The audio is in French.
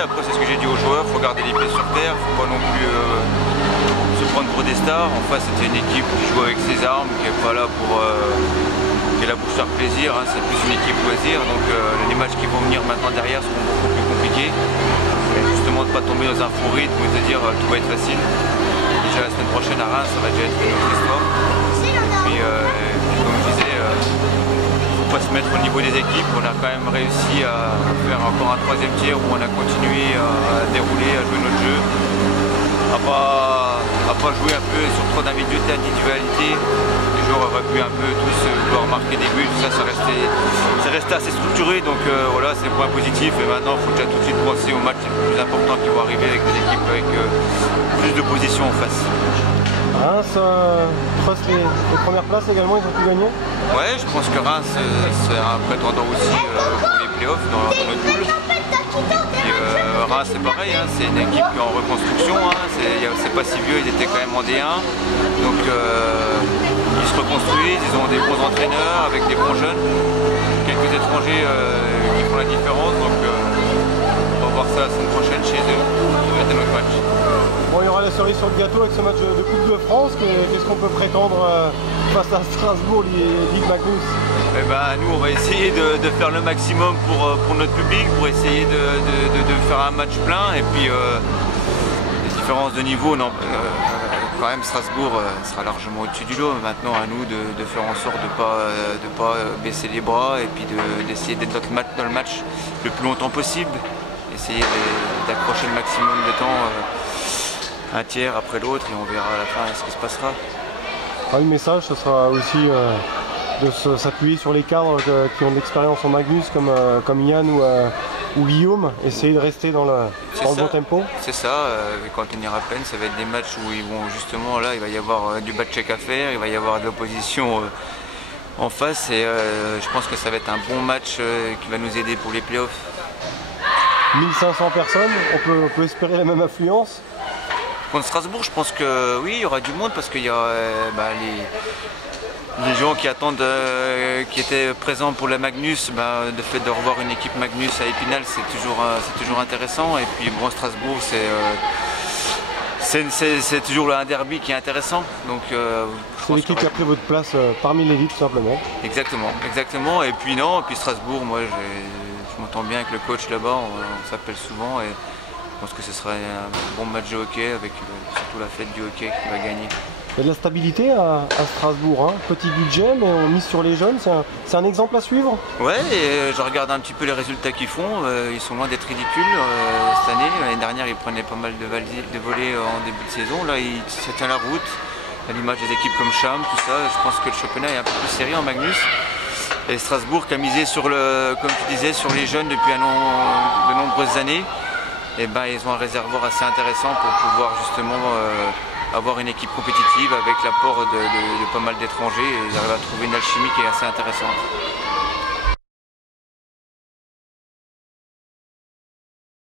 après c'est ce que j'ai dit aux joueurs, il faut garder les pieds sur terre, il ne faut pas non plus se prendre pour des stars. En face c'était une équipe qui joue avec ses armes, qui n'est pas là pour qui est là pour se faire plaisir, hein. C'est plus une équipe loisir, donc les matchs qui vont venir maintenant derrière seront beaucoup plus compliqués. Et justement de ne pas tomber dans un faux rythme et de dire tout va être facile. Déjà la semaine prochaine à Reims, ça va déjà être une autre histoire. Puis comme je disais, pas se mettre au niveau des équipes. On a quand même réussi à faire encore un troisième tiers où on a continué à dérouler, à jouer notre jeu, à pas jouer un peu sur trop d'individualité. Les joueurs auraient pu un peu tous vouloir marquer des buts, tout ça, ça restait assez structuré, donc voilà, c'est le point positif. Et maintenant, il faut déjà tout de suite penser aux matchs les plus importants qui vont arriver avec des équipes avec plus de position en face. Reims trace les premières places également, ils ont pu gagner. Ouais, je pense que Reims c'est un prétendant aussi pour les playoffs dans notre poule. Reims c'est pareil, hein, c'est une équipe qui est en reconstruction, hein, c'est pas si vieux, ils étaient quand même en D1. Donc ils se reconstruisent, ils ont des bons entraîneurs avec des bons jeunes, quelques étrangers qui font la différence. Donc on va voir ça la semaine prochaine chez eux, ça va être un autre match. Bon, il y aura la cerise sur le gâteau avec ce match de Coupe de France. Qu'est-ce qu'on peut prétendre face à Strasbourg, Ligue Magnus? Eh ben, nous, on va essayer de faire le maximum pour notre public, pour essayer de faire un match plein. Et puis, les différences de niveau, non, quand même, Strasbourg sera largement au-dessus du lot. Maintenant, à nous de faire en sorte de pas baisser les bras et puis d'essayer d'être dans le match le plus longtemps possible. Essayer d'accrocher le maximum de temps. Un tiers après l'autre et on verra à la fin ce qui se passera. Le message, ce sera aussi de s'appuyer sur les cadres qui ont de l'expérience en Magnus comme Yann ou Guillaume, essayer de rester dans le bon tempo. C'est ça, quand on ira à peine, ça va être des matchs où ils vont justement, là il va y avoir du back-check à faire, il va y avoir de l'opposition en face et je pense que ça va être un bon match qui va nous aider pour les playoffs. 1500 personnes, on peut espérer la même affluence. Contre Strasbourg, je pense que oui, il y aura du monde parce qu'il y a les gens qui attendent, qui étaient présents pour la Magnus. Le fait de revoir une équipe Magnus à Épinal, c'est toujours intéressant. Et puis bon, Strasbourg, c'est toujours un derby qui est intéressant. Donc c'est l'équipe qui a pris votre place parmi l'élite, tout simplement. Exactement. Et puis Strasbourg, moi, je m'entends bien avec le coach là-bas. On s'appelle souvent. Et je pense que ce sera un bon match de hockey avec surtout la fête du hockey qui va gagner. Il y a de la stabilité à Strasbourg, hein. Petit budget mais on mise sur les jeunes, c'est un exemple à suivre. Ouais, et je regarde un petit peu les résultats qu'ils font, ils sont loin d'être ridicules cette année. L'année dernière ils prenaient pas mal de volets en début de saison, là ça tient la route, à l'image des équipes comme Cham, tout ça. Je pense que le championnat est un peu plus sérieux en Magnus. Et Strasbourg qui a misé sur comme tu disais, sur les jeunes depuis de nombreuses années. Et ils ont un réservoir assez intéressant pour pouvoir justement avoir une équipe compétitive avec l'apport de pas mal d'étrangers et ils arrivent à trouver une alchimie qui est assez intéressante.